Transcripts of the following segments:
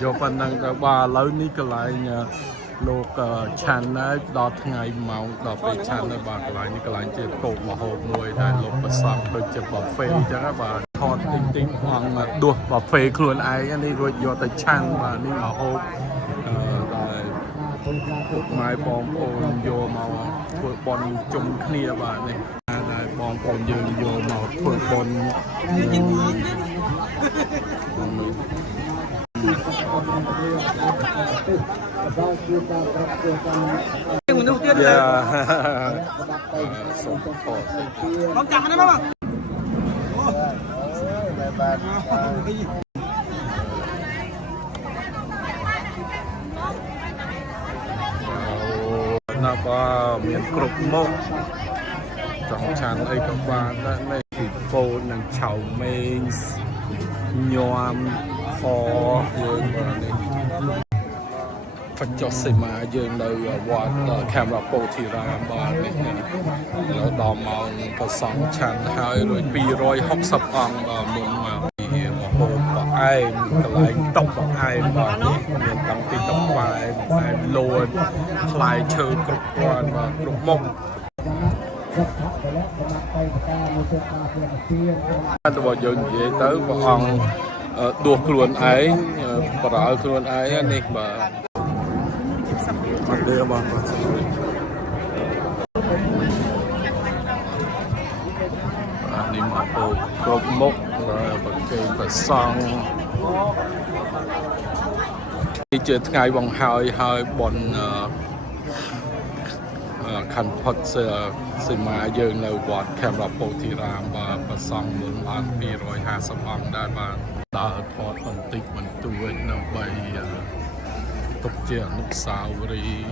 vô phần năng bà lớn ní cái lại lô chăn ấy đọt ngày màu đọt về chăn ấy bà lại ní cái lại chỉ cột mà hộp mùi đại lục và sọc đôi chân bà phê cho các bà thọt tinh tinh hoàng mà đua bà phê luôn ai đi rồi vô tới chăn bà ní mà hộp mai bom ôn vô màu thổi bồn chung kia bà này bom ôn dương vô màu thổi bồn Con chặt nó không? nó có miền cục mốc trong chăn ấy các bạn đã này thì phô nàng chảo mình nhom kho rồi mà này phần cho xem mà dương nơi quạt camera phô thì ra bà này nó đỏ màu có sóng chăn hai rồi pi rồi hốc sập ăn mình mà hộp của ai cái lại tóc của ai mà miền tăng tin tóc vai ai luôn lại chơi cục quan và cục mông tôi bảo giờ về tới và ông đuộc luôn ấy và đỡ luôn ấy anh ấy mà đưa bằng đi mà hộp cục mốc rồi bật cây và xong đi chơi ngày bằng hai bọn khăn phật sẽ mà dươngនៅវត្តខេមរពោធិរាមបាទប្រសង់មុនបាន250អង្គដែរបាទដើរថតបន្តិចបន្តួចដើម្បីទុកជាអនុស្សាវរីយ៍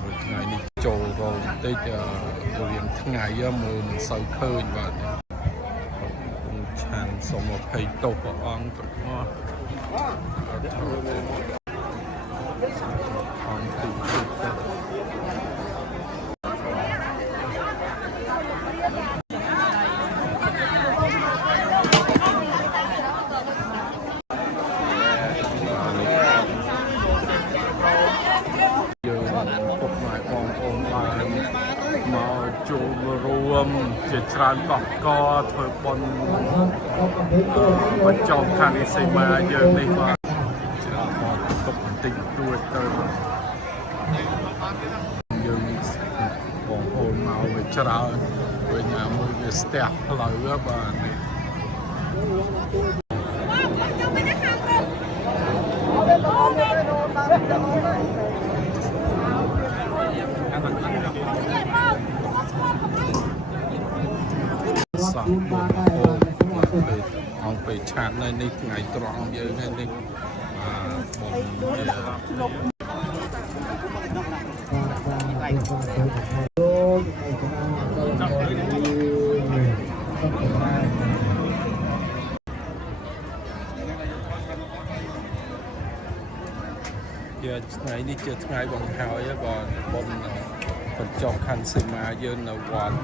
មួយថ្ងៃនេះចូលរោងបន្តិចរៀងថ្ងៃមើលមិនសូវឃើញបាទឆានសូមអភ័យទោសព្រះអង្គទាំងអស់អង្គទីជាច្រើនបោះកធ្វើប៉ុនបញ្ចុះខាងនេះសេមាយើងនេះបាទច្រើនទុកបន្តិចទួចទៅយើងបងប្អូនមកវាច្រើនវិញមួយវាស្ទះផ្លូវបាទនេះសោះបងប្អូនអង្គពេលឆាននៅនេះថ្ងៃត្រង់យើងហើយនេះបងថ្ងៃនេះជាថ្ងៃបង្ហើយបងបញ្ចុះខណ្ឌសីមាយើងនៅវត្ត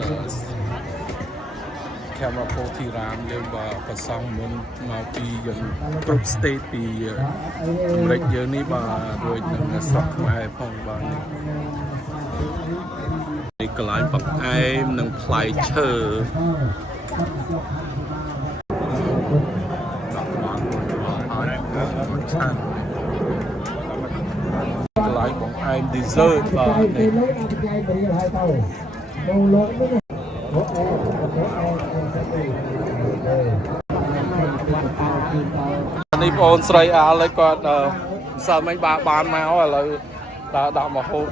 ខេមរពោធិរាមយើងបាទប្រសង់មុនមកពីយើងគ្រប់ state ពីអាមេរិកយើងនេះបាទរួចនឹងស្រុកខ្មែរផងបាទនេះកន្លែងបង្អែមនិងផ្លែឈើកន្លែងបង្អែម dessert បាទនេះនេះបងស្រីអាលគាត់សិលមិញបានមកឥឡូវដាក់មកហូប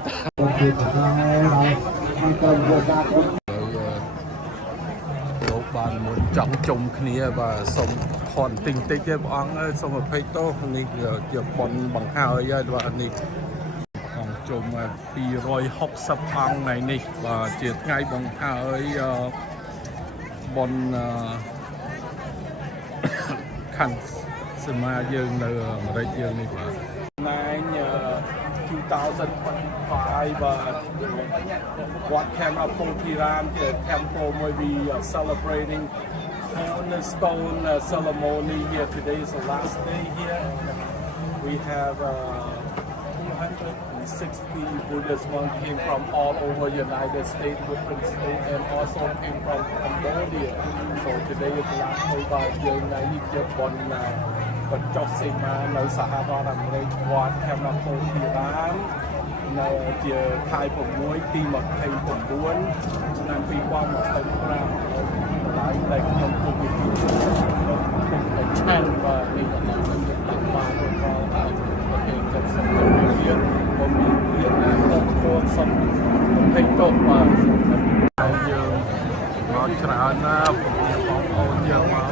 លោកបានមុនចង់ជុំគ្នាបាទសុំខនតិចទេបងអង្គអើយសុំអភ័យទោសនេះជាប៉ុនបង្ហើយហើយបាទនេះអង្គជុំ260អង្គថ្ងៃនេះបាទជាថ្ងៃបង្ហើយប៉ុនខាន់សមាយើងនៅអាមេរិកយើងនេះបាទ2025 but what came up from Iran the temple maybe celebrating cornerstone ceremony here. Today is the last day here. We have 260 Buddhist monks came from all over United States, different states, and also came from Cambodia. So today is the last day byយើងថ្ងៃនេះជាបុណ្យបញ្ចុះសីមានៅសហរដ្ឋអាមេរិកវត្តខេមរភូមិរាមនៅជាខែ6ទី29ឆ្នាំ2025ហើយតែខ្ញុំពុកវិធីទៅឆានបាទនេះដល់នឹងបានដល់ហើយអូខេចិត្តសុំជម្រាបលាผมមានរៀនណាទៅខ្លួនសុំភ័យតបបាទហើយយើងមកច្រើនណាស់បងប្អូនយើងមក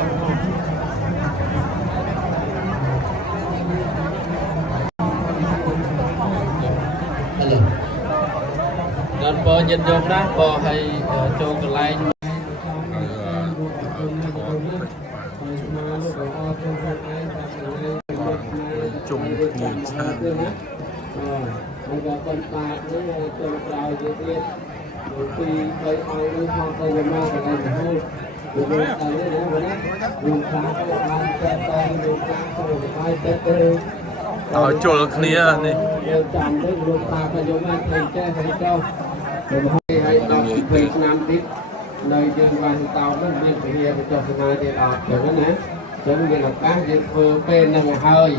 ដល់បើញាតិញោមណាបើឲ្យចូលកន្លែងជុំគ្នាឆានហើយក៏ប៉ុន្តែនេះចូលក្រោយទៀតទៀតពី3អង្គនេះផងទៅមកកន្លែងរហូតទៅដល់នេះណាលោកខ្លះក៏បានតែតែលោកខ្លះក៏បាយតែទៅឲ្យជល់គ្នានេះចាំទៅលោកខ្លះក៏យកមកទៅចេះទៅចុះហើយដល់20ឆ្នាំទៀតនៅយើងបានតោនោះមានពលាទៅចុះស្នាទៀតអត់ចឹងណាចឹងមានឱកាសយើងធ្វើពេលហ្នឹងហើយ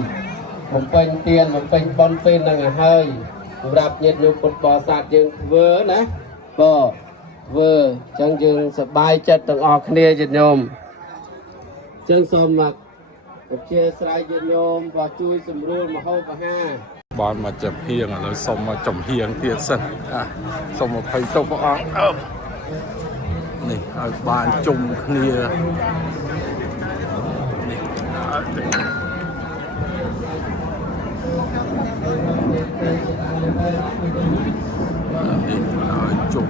បំពេញទានបំពេញបន់ពេលហ្នឹងហើយសម្រាប់ញាតិញោមពុទ្ធបរិស័ទយើងធ្វើណាបើធ្វើចឹងយើងសប្បាយចិត្តទាំងអស់គ្នាញាតិញោមចឹងសូមមកអធិស្ឋានញាតិញោមក៏ជួយសម្រួលមហោបអាហារបានមកចំហៀងឥឡូវសូមមកចំហៀងទៀតសិនសូមអភ័យទោសព្រះអង្គនេះឲ្យបានជុំគ្នាជុំ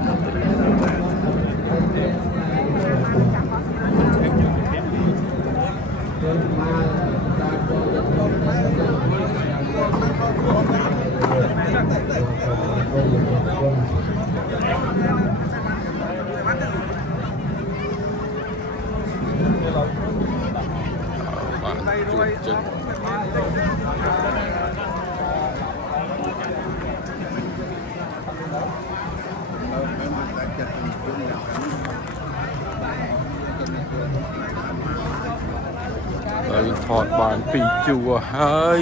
ហើយថតបាន2ជួរហើយ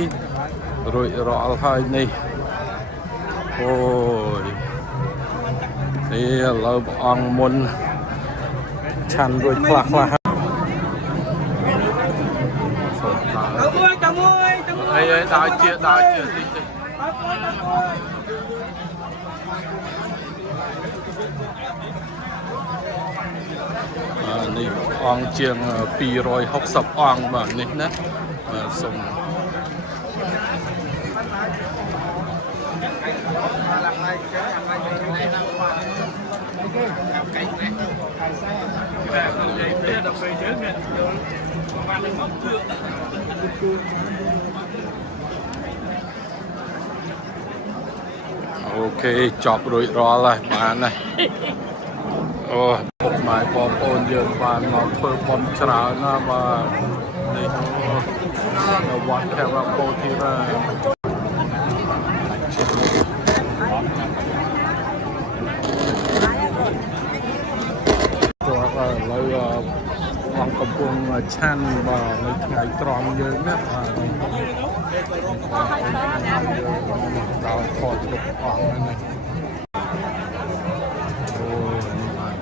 រួចរាល់ហើយនេះអូយនេះឥឡូវព្រះអង្គមុនឆាន់រួចខ្លះហើយអីដើរជាតិចតិចនេះអង្គជាង260អង្គបាទនេះណាសូមអូខេចប់រួចរាល់ហើយបានហើយអូពុកម៉ែបងប្អូនយើងបានមកធ្វើបុណ្យច្រើនណាស់បាទនេះនៅវត្តខេមរភូមិរាមចូលឥឡូវអង្គកំពុងឆាន់បាទនៅថ្ងៃត្រង់យើងណាបាទដល់ថតគ្រប់អង្គហ្នឹង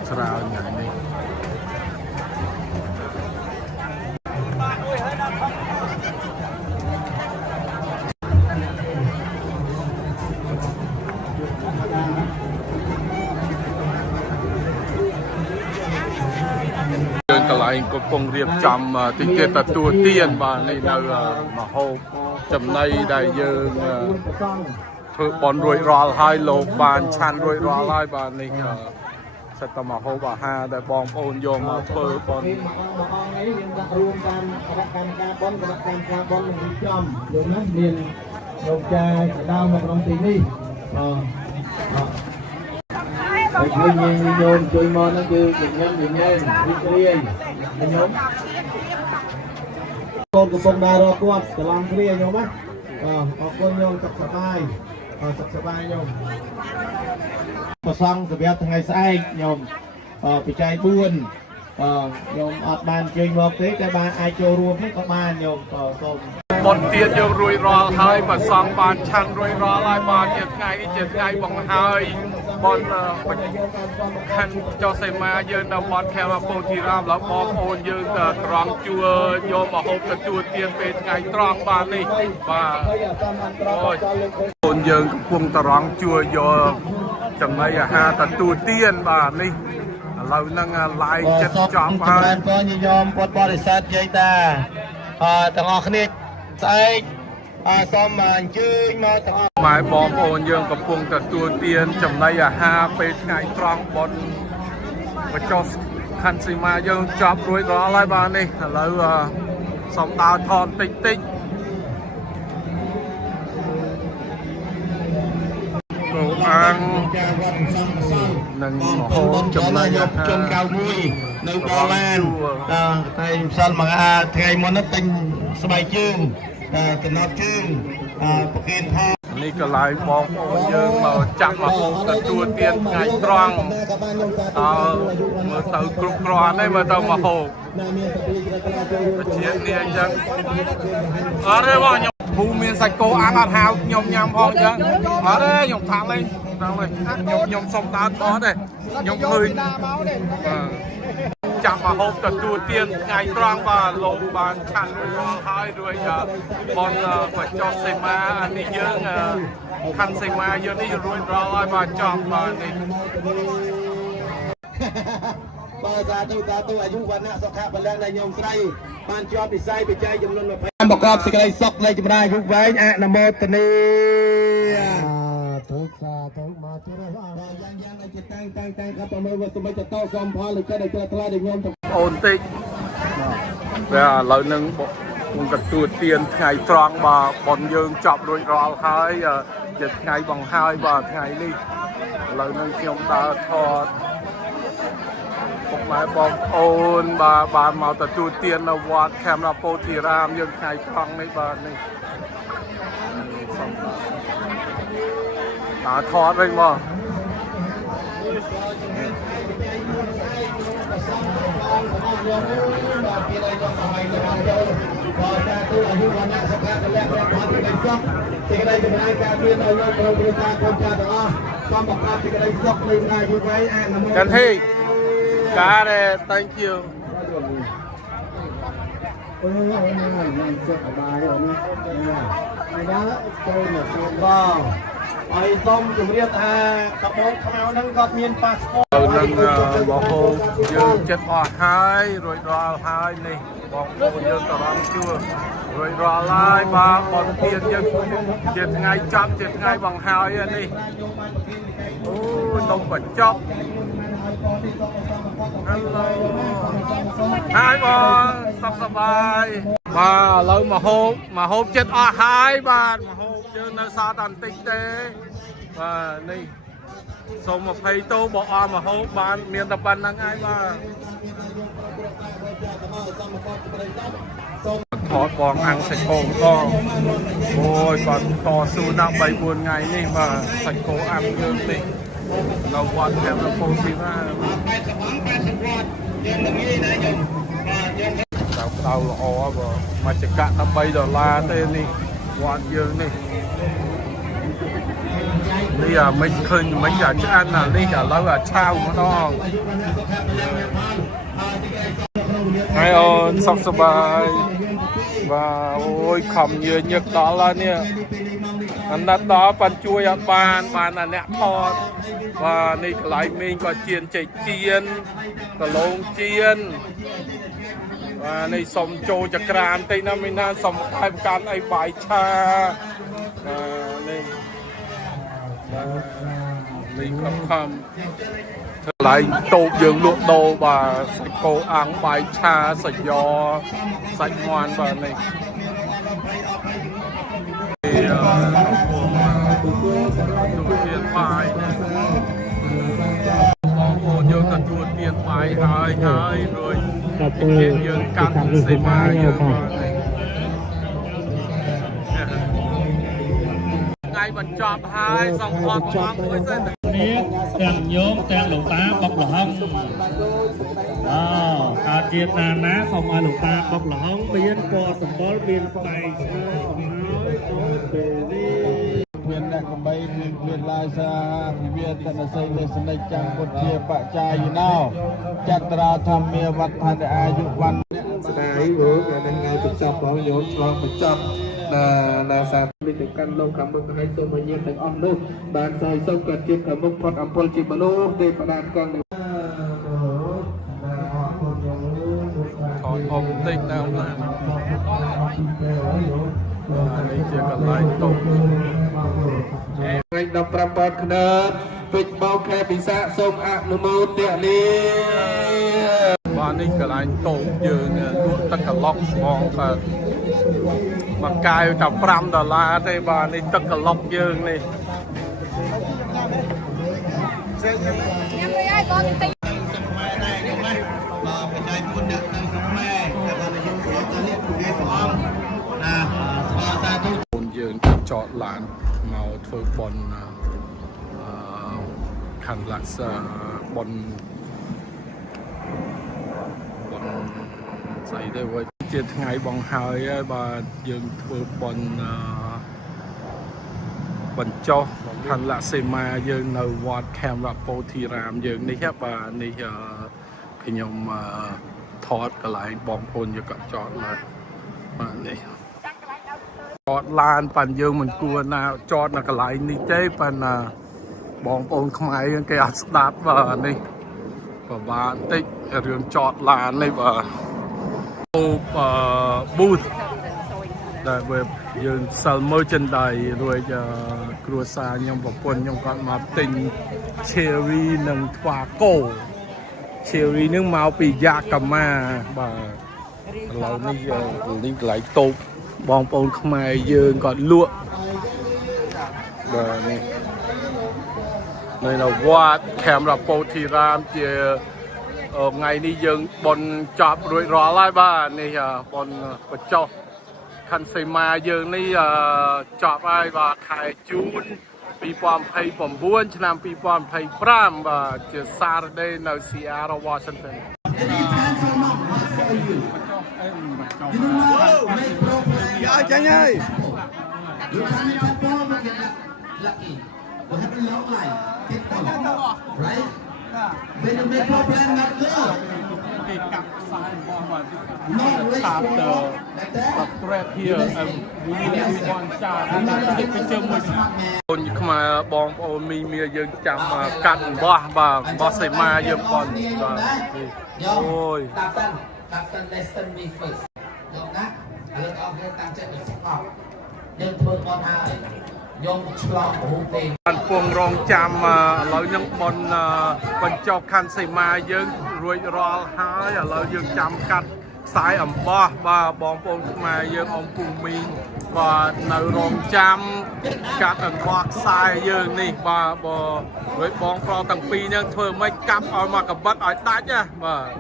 ច្រើនយ៉ាងនេះយើងកន្លែងកំពុងរៀបចំទីទៀតទទួលទានបាទនេះនៅមហូបចំណីដែលយើងធ្វើបន់រួចរាល់ហើយលោកបានឆាន់រួចរាល់ហើយបាទនេះសិតតែមកហូបអាហារដែលបងប្អូនយកមកធ្វើបន់នេះយើងដាក់រួមតាមគណៈកម្មការបន់គណៈកម្មការបន់នឹងរៀបចំលោកណាមានលោកចាដើមមកក្នុងទីនេះ ជួយញញោមជួយមកហ្នឹងគឺញញឹមរីករាយញោមកូនកំពុងដើររកគាត់ច្រឡំគ្នាញោមណាអរគុណញោមសុខសប្បាយសុខសប្បាយញោមប្រសងសម្រាប់ថ្ងៃស្អែកញោមបច្ច័យ4ញោមអត់បានជើញមកទេតែបានអាចចូលរួមនេះក៏បានញោមក៏សូមបនទៀតយើងរួចរាល់ហើយបើសងបានឆាន់រួចរាល់ហើយបានជាថ្ងៃនេះជាថ្ងៃបង្ហើយបនខាន់ចោសេមាយើងនៅបនខេមពោធិរាមแล้วបងប្អូនយើងក៏ត្រង់ជួយកមកហូបទទួលទានពេលថ្ងៃត្រង់បាននេះបាទអូយបងយើងកំពុងត្រង់ជួយកចំណីអាហារទទួលទានបាទនេះឥឡូវហ្នឹងឡាយចិត្តចប់ហើយក៏ញញោមពុទ្ធបរិស័ទយាយតាទាំងអស់គ្នាស្អែកសូមអញ្ជើញមកទាំងអស់ម៉ែបងប្អូនយើងកំពុងទទួលទានចំណីអាហារពេលថ្ងៃត្រង់បនបញ្ចុះខណ្ឌសីមាយើងចប់រួចរាល់ហើយបាទនេះឥឡូវសូមដើរថតតិចគោអាំងនឹងហូបចំណីអាហារចំកៅមួយនៅបរឡានតែម្សិលមកថ្ងៃមុននោះទិញស្បែកជើងតំណត់ជើងប្រគិនផងនេះក៏ឡាយបងប្អូនយើងមកចាប់មកហូបទទួលទានថ្ងៃត្រង់មើលទៅគ្រប់គ្រាន់ទេមើលទៅមកហូបជាតិនេះអញ្ចឹងអរទេបងខ្ញុំភូមានសាច់គោអាំងអត់ហៅខ្ញុំញ៉ាំផងអញ្ចឹងអត់ទេខ្ញុំថាលេងខ្ញុំសុំដើរថតទេខ្ញុំឃើញចាប់មកហូបទទួលទានថ្ងៃត្រង់បាទលោកបានឆាន់រួចរាល់ហើយរួចបនបញ្ចុះសីមានេះយើងខណ្ឌសីមាយើងនេះរួចរាល់ហើយបាទចប់បាទនេះបាទសាធុអាយុវណ្ណៈសុខៈបលាំងនៃញោមស្រីបានជាប់ពិស័យបច្ច័យចំនួន20ប្រកបសេចក្តីសុខនៃចម្រើនអាយុវែងអនុមោទនាទុកសាទុកមកទៅយ៉ាងឲ្យតាំងក៏ប្រមើលសម្បត្តិតសំផលឬក៏ដែលថ្លៃដែលញោមអូនតិចវាឥឡូវនឹងខ្ញុំទទួលទានថ្ងៃត្រង់បាទបនយើងចប់រួចរាល់ហើយជាថ្ងៃបង្ហើយបាទថ្ងៃនេះឥឡូវនឹងខ្ញុំដើរថតពុកម៉ែបងប្អូនបាទបានមកទទួលទាននៅវត្តខេមរពោធិរាមយើងថ្ងៃត្រង់នេះបាទនេះសូមដើរថតវិញមកបាទទូអាយុវណ្ណៈសុខៈបលាំងបានបានសេចក្តីសុខសេចក្តីចម្រើនការមានឲ្យលោកគ្រូគ្រួសារកូនចៅទាំងអស់សូមប្រកបសេចក្តីសុខនៃអាយុវែងអនុមោទនាកាន់ធីការ thank you អូណាសុខបាយអូនេះអាយ៉ាចូលមកជួបបងហើយសូមជម្រាបថាកបោខ្មៅហ្នឹងគាត់មានប៉ាសពតនឹងបងប្អូនយើងចិត្តអស់ហើយរួចរាល់ហើយនេះបងប្អូនយើងតរំជួរួចរាល់ហើយបាទបនទានយើងជាថ្ងៃចប់ជាថ្ងៃបង្ហើយនេះអូនំបញ្ចប់ហើយបងសុខសប្បាយបាទឥឡូវមកហូបចិត្តអស់ហើយបាទមកហូបយើងនៅសល់តែបន្តិចទេបាទនេះសូម20តូបអស់មកហូបបានមានតែប៉ុណ្្នឹងហើយបាទថតបងអាំងសាច់គោផងអូយបាទតស៊ូដល់3 4ថ្ងៃនេះបាទសាច់គោអាំងយើងនេះនៅវត្តខេមរពោធិរាម80វ៉ាន់យើងនឹងងាយណាយើងបាទយើងដៅល្អបាទមកចក$13ទេនេះវត្តយើងនេះនេះមិនឃើញមិនឆ្អានណានេះឥឡូវឆាវម្ដងហើយអូនសុខសប្បាយបាទអូយខំញើញឹកដល់ហើយនេះអាណិតដល់បានជួយអត់បានអាអ្នកថតបាទនេះកន្លែងមេងក៏ជៀនចេកជៀនកលងជៀនបាទនេះសុំចូលចក្រានតិចណាមីណាសុំខែប្រកាន់អីបាយឆានេះនេះខំកន្លែងតូបយើងលក់ដូរបាទសាច់គោអាំងបាយឆាសាច់យ៉សាច់មាន់បាទនេះទូទានបាយ ហើយរួច ដល់ពេល យើងកាន់ កម្មវិធី សេមាយើង បាទ ថ្ងៃបញ្ចប់ហើយសង្ឃត់មកមួយសិន នេះទាំងញោមទាំងលោកតាបុកលហុងកើតជាតិណាសូមឲ្យលោកតាបុកលហុងមានពណ៌សម្បុរមានស្បែកស្មើអំហើយចូលពេលនេះ មានអ្នកកំបីមានឡាយសាវិវាទនស័យលេសនិចចាំពុទ្ធាបច្ចាយណោចត្រាធម្មាវត្តហតិអាយុវណ្ណស្ដាយវើនៅថ្ងៃពិសាបងយោឆ្លងបញ្ចប់ណាសាវិទ្យកាន់លោកខាងមុខឲ្យសូមញាតិទាំងអស់នោះបានសោយសុខកើតជាតិខាងមុខផុតអំពើជាមនុស្សទេបដានកងថតអុំតិចដើមឡាននេះជាកន្លែងតុប ថ្ងៃ15បាតក្នើពេជ្របោកខែពិសាសូមអនុមោទនា បាទនេះកន្លែងតុបយើងលក់ទឹកកន្លុកបងបាទមួយកែវតែ$5ទេបាទនេះទឹកកន្លុកយើងនេះ យើងចតឡានមកធ្វើបន់ខាន់លាក់សាបន់ស្អីទៅវិញជាថ្ងៃបងហើយបាទយើងធ្វើបន់បញ្ចុះខាន់លាក់សេមាយើងនៅវត្តខេមរៈពោធិរាមយើងនេះបាទនេះខ្ញុំថតកន្លែងបងប្អូនយកចតឡើងបាទនេះ ចតឡានប៉ាន់យើងមិនគួរណាចតនៅកន្លែងនេះទេប៉ាន់ណាបងប្អូនខ្មែរគេអត់ស្ដាប់បាទនេះប្រហែលតិចរឿងចតឡាននេះបាទប៊ូតដែលយើងសិលមើលចិនដៃរួចគ្រួសារខ្ញុំប្រពន្ធខ្ញុំគាត់មកទិញ cherry និងថ្វាគោ cherry នឹងមកពីយ៉ាកាម៉ាបាទឥឡូវនេះនេះកន្លែងតូប បងប្អូនខ្មែរយើងគាត់លក់បាទនេះនៅវត្តខេមរៈពោធិរាមជាថ្ងៃនេះយើងបន់ចប់រួចរាល់ហើយបាទនេះបន់បញ្ចុះខណ្ឌសីមាយើងនេះចប់ហើយបាទខែជូន 2029 ឆ្នាំ 2025 បាទជា Saturday នៅ Seattle Washington Dạ chanh ơi. Ôn mà bom ôn mi mi dương chăm cắt bó bà bó xây ma dương còn ôi anh Phương rong chăm lối những bọn chọc khăn xây ma dương rồi rồi hai lối dương chăm cắt sai ẩm bó và bom ôn mà dương ông cùng mi và nấu rong chăm cắt ẩm bó sai dương này và với bóng pro tầng pi nhưng thôi mấy cặp ở mà cặp bắt ở tách nha và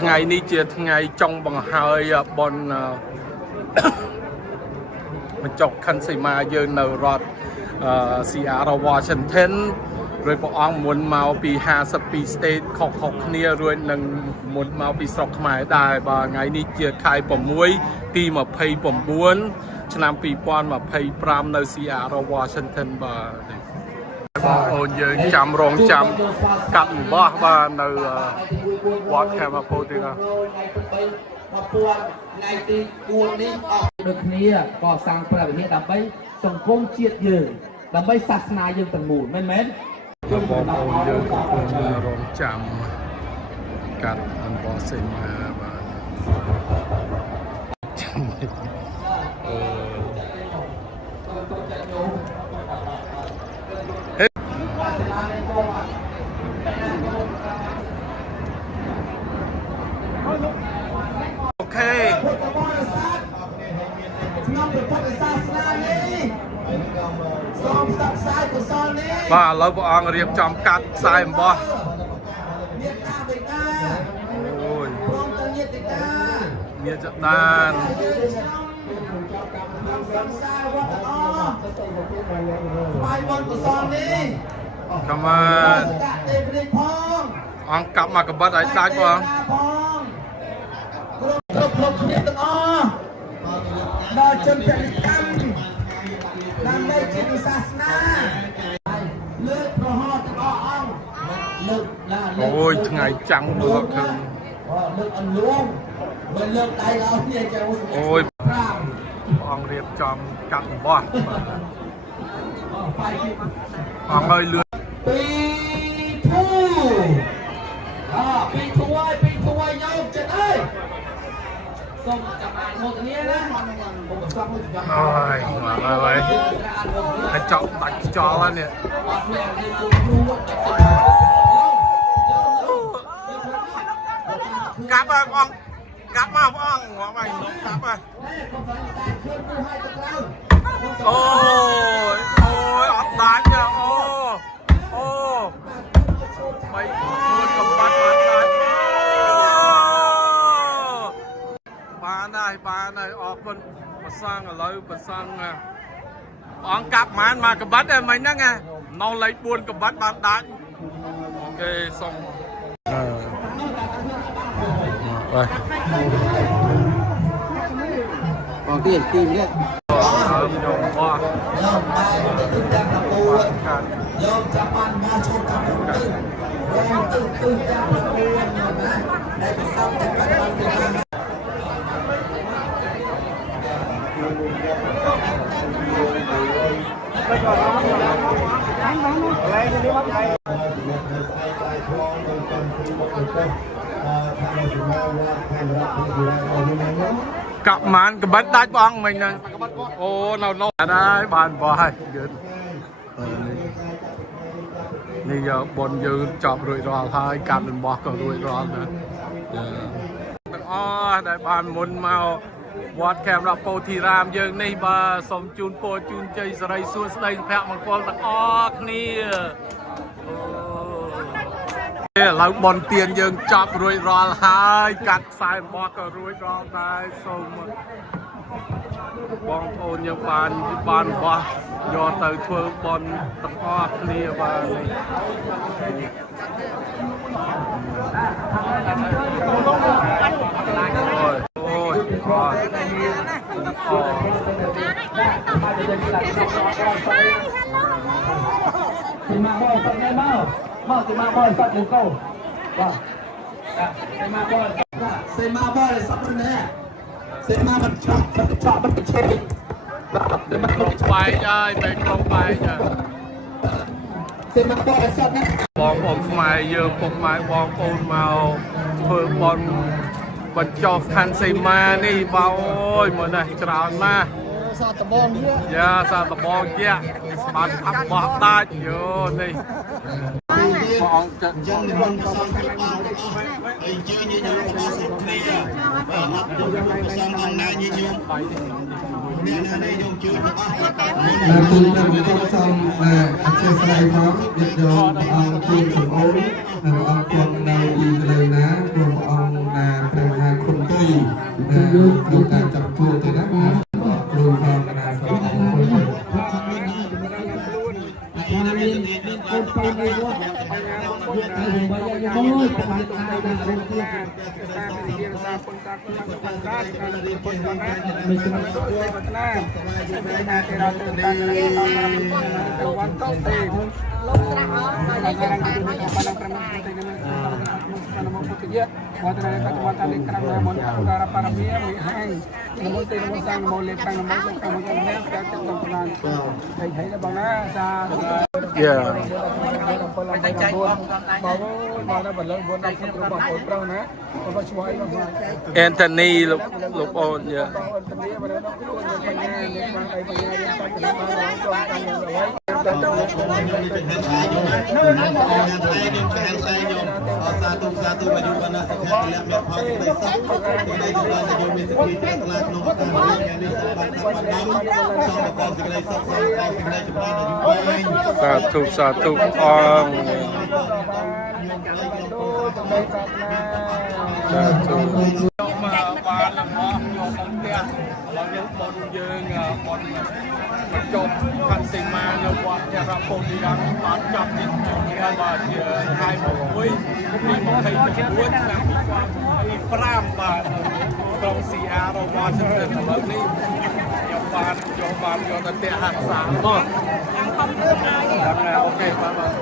ngày ní chia ngày trong bằng hơi bọn mình chọc khăn xì ma dương nấu rọt Seattle Washington rồi bọn ông muốn mau pi 50 state khóc khóc nia rồi nâng muốn mau pi sọc mái đài và ngày ní chia khai bỏng muối pi mà pay bỏng buôn năm pi quan mà pay pram nơi Seattle Washington và ôn dương chăm rong chăm cắt bó và nơi quạt kèm vào cô tiếng ngày tí buồn đi được nia có sang pra hiện đam bay song phong chiết dương đam bay sát na dương tầng mù men men ôn dương rong chăm cắt bó xì ma và ok và lâu bọn ông riêng trong cắt sai bó មានចតាន បាយបនកសលនេះ Come on ទេព្រៀងផង អង្គកាប់មកកបិតឲ្យដាច់បង គ្រប់គ្នាទាំងអស់ដល់ជនពលកម្មដើម្បីជាសាសនាលើកប្រហោទាំងអស់អង្គលើកណា អូយថ្ងៃចាំងមើលឃើញ លើកអន្លួងមិនលើកដៃឲ្យគ្នាចាំ អូយ 5 អង្គរៀបចំកាត់បោះអង្គឲ្យលឿន ពីធូពីធូឲ្យញោមចិត្តអើយសូមចាប់អានមកគ្នាណាผมស្គាល់មួយចាំ អូយមកហើយហើយចောက်ដាច់ខ្យល់ហើយនេះ អត់មានរៀនគូគ្រូចាប់សិ កាប់ហើយបងកាប់មកបងមកហើយលោកកាប់ហើយអូយអត់ដាច់ទេអូបីមួយកំបាត់បានដាច់បានហើយអរគុណប្រសងឥឡូវប្រសងអង្គកាប់បានមកកំបាត់តែមិញហ្នឹងនៅលេខ4កំបាត់បានដាច់អូខេសុំបាទបងទីទីនេះ ខ្ញុំបោះ ញោមបាយទៅទឹកតាមកពូញោមចាប់បានមកឈប់តាមទឹករងទឹកតាមកពូញោមណាតែពិសោធន៍តែបាត់បានទៅកាប់ម៉ានកបិតដាច់បងមិញហ្នឹងអូនៅដែរបានបោះហើយយឺតនេះយកបនយើងចប់រួចរាល់ហើយកាប់របស់ក៏រួចរាល់ណាទាំងអស់ដែលបានមុនមកវត្តខេមរៈពោធិរាមយើងនេះបាទសូមជូនពរជូនជ័យសិរីសួស្តីភ័ក្រមង្គលទាំងអស់គ្នាឥឡូវបនទៀនយើងចប់រួចរាល់ហើយកាត់ខ្សែអំបោះក៏រួចរាល់ដែរសូមបងប្អូនយើងបានបោះយកទៅធ្វើបនទាំងអស់គ្នាបាទអូយពីមកបោះសក់ណែមកពីមកបោះសក់នឹងកោបាទពីមកបោះសេមកបោះសក់នឹងណែសេមកបាត់ឆក់បាត់ឆក់បាត់ឆេបាទសេមកបាត់បាយហើយបែកក្នុងបាយចា សេមកបោះសក់ណា បងប្អូនខ្មែរយើងពុកម៉ែបងប្អូនមកធ្វើបនបញ្ចុះខណ្ឌសីមានេះបងអើយមើលនេះច្រើនណាស់សាតបងយ៉ាសាតបងជាបានខាប់បោះដាច់យោនេះបងអង្គចិត្តយ៉ាងនេះបងក៏បានខាប់បោះអីជឿញញឹមរបស់សុខគ្នាបាទមកយកមកផ្សំអំណាចញញឹមបាយនេះនេះយើងជឿទាំងអស់ទូទៅសូមអធិស្ឋានផងយល់ដល់អង្គទូសំអូននិងអង្គគង់នៅទីលើណាព្រះអង្គណាព្រះមហាគុណទីក្នុងការចាប់ជួបទៅណាគ្រូផងណាសូមអរគុណខ្ញុំមានកូនទៅនៅវត្តបាយយ៉ាងអូយតាមទៅដល់រៀនទៀតសាវិទ្យាសាពុនសាពុនសាពុនសាការរៀនពុនសាមិនស្គាល់វត្តណាតែណាគេរត់ទៅដល់ទៅវត្តទៅទេលោកស្រាក់អស់មកលេងបានបានប្រមាណទៅនឹងមកពុទ្ធយៈវត្តណាក៏វត្តនេះក្រំមន្តអការបារមីវិហាងនមទេនមសានមលេខាងនមសកម្មកម្មតែតែសំប្រានហើយបងណាសា Yeah. តែចែកបងបងដល់បលឹង4ដល់ខ្ញុំបងប្អូនប្រុសណាបងឈ្មោះអីបង Anthony លោកអូនយ៉ា បងអន្តនីបងដល់ខ្លួនបញ្ញានេះបងអីបញ្ញារៀនតាមតាមបងចូលតាមអ្វីទៅទៅសាទុសាទុមកយុវណាសក្តិលៈមេផលទីស័កទីនៃទីបានយកមានសេចក្តីថ្លៃក្នុងឱកាសនេះនេះសម្បត្តិសម្បត្តិសូមប្រកបសេចក្តីសុខសាន្តសេចក្តីចម្រើនអាយុវែងសាធុអង្គមកបាន ឡើងយើងបនយើងបនបញ្ចប់ផាន់សេម៉ានៅវត្តចារពតយ៉ាងបានចាប់ទៀតហើយបាទជាខែ6ពី29ឆ្នាំ2025បាទក្រុង CR របស់ Washington ឥឡូវនេះខ្ញុំបានយកទៅផ្ទះហាក់សាមកអូខេបាទ